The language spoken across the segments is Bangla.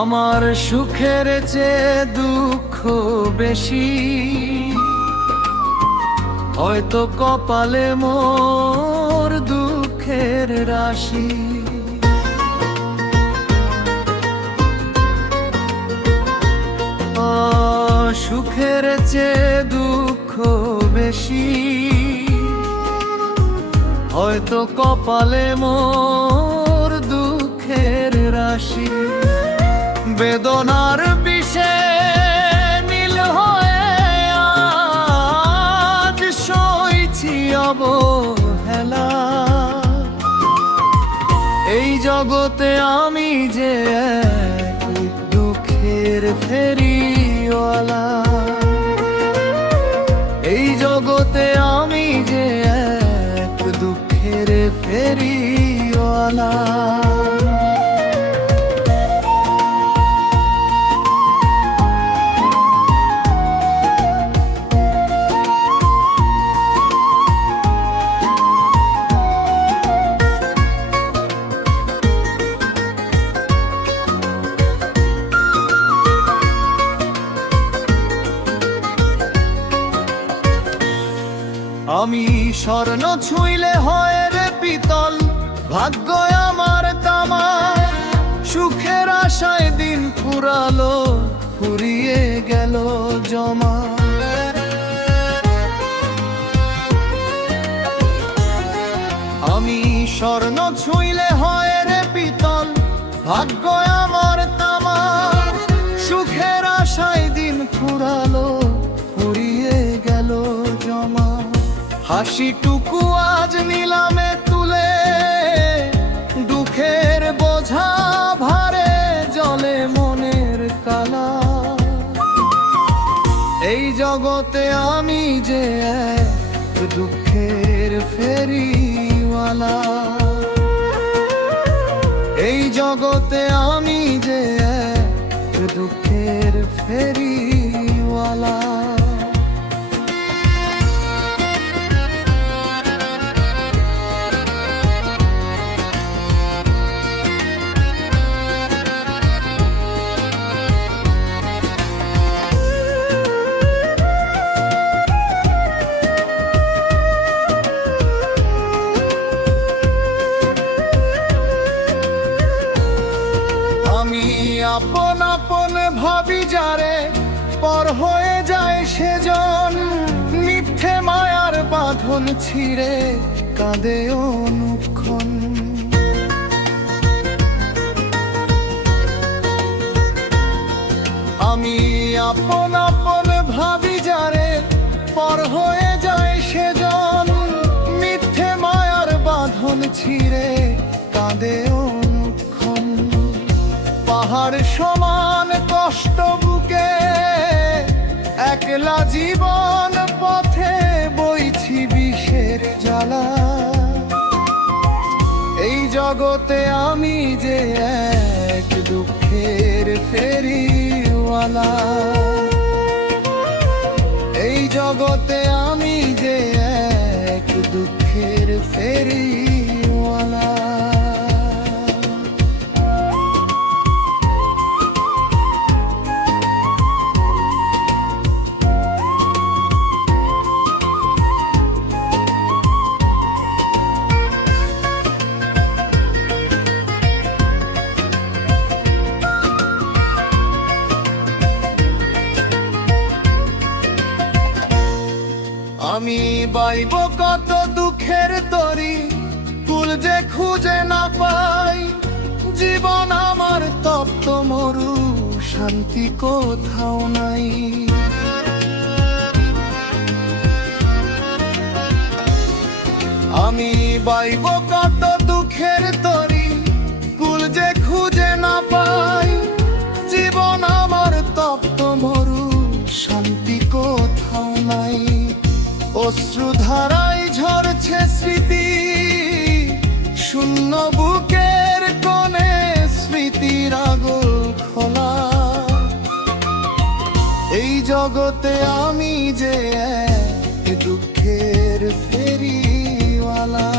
আমার সুখের চেয়ে দুঃখ বেশি, হয়তো কপালে মোর দুঃখের রাশি। সুখের চেয়ে দুঃখ বেশি, হয়তো কপালে মোর দুঃখের রাশি। বেদনার বিষে নীল হয়ে আজ সইছি অবহেলা। এই জগতে আমি যে এক দুঃখের ফেরিওয়ালা, এই জগতে আমি যে এক দুঃখের ফেরিওয়ালা। আমি স্বর্ণ ছুঁইলে হয় রে পিতল, ভাগ্য আমার তামা। সুখের আশায় দিন ফুরালো, ফুরিয়ে গেল জমা। আমি স্বর্ণ ছুঁইলে হয় রে পিতল, ভাগ্য আমার তামা। সুখের আশায় দিন ফুরালো, ফুরিয়ে গেল জমা। হাসিটুকু আজ নিলামে তুলে, দুঃখের বোঝা ভারে জলে মনের কালা। এই জগতে আমি যে এক দুঃখের ফেরিওয়ালা, এই জগতে আমি যে এক দুঃখের ফেরিওয়ালা। আমি আপন আপন ভাবি যারে, পর হয়ে যায় সেজন। মিথ্যে মায়ার বাঁধন ছিঁড়ে কাঁদে অনুক্ষণ। আমি আপন আপন ভাবি যারে, পর হয়ে যায় সেজন। মিথ্যে মায়ার বাঁধন ছিঁড়ে কাঁদে অনুক্ষণ। পাহাড় সমান কষ্ট বুকে একলা জীবন পথে বইছি বিষের জ্বালা। এই জগতে আমি যে এক দুঃখের ফেরিওয়ালা, এই জগতে আমি যে এক দুঃখের ফেরিওয়ালা। আমি বাইব কত দুঃখের তরি, কুল যে খুঁজে না পাই। জীবন আমার তপ্ত মরু, শান্তি কোথাও নাই। আমি বাইব কত দুঃখের তরি, কুল যে খুঁজে না পাই। জীবন আমার তপ্ত মরু, শান্তি কোথাও নাই। অশ্রুধারায় ঝরছে স্মৃতি, শূন্য বুকের কোণে স্মৃতির আগল খোলা। এই জগতে আমি যে এক দুঃখের ফেরিওয়ালা,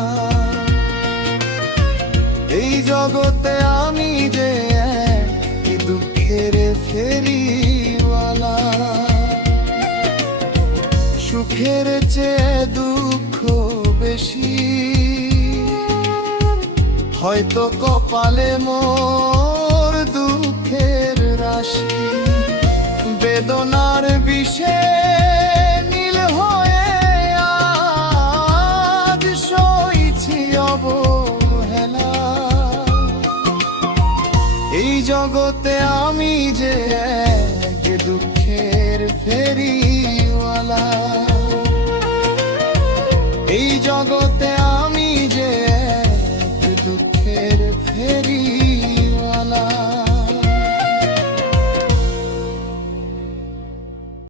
এই জগতে আমি যে এক দুঃখের চেয়ে দুঃখ বেশি, হয়তো কপালে মোর দুঃখের রাশি, বেদনার বিষে নীল হয়ে আজ সইছি অবহেলা। এই জগতে আমি যে এক দুঃখের ফেরিওয়ালা, এই জগৎ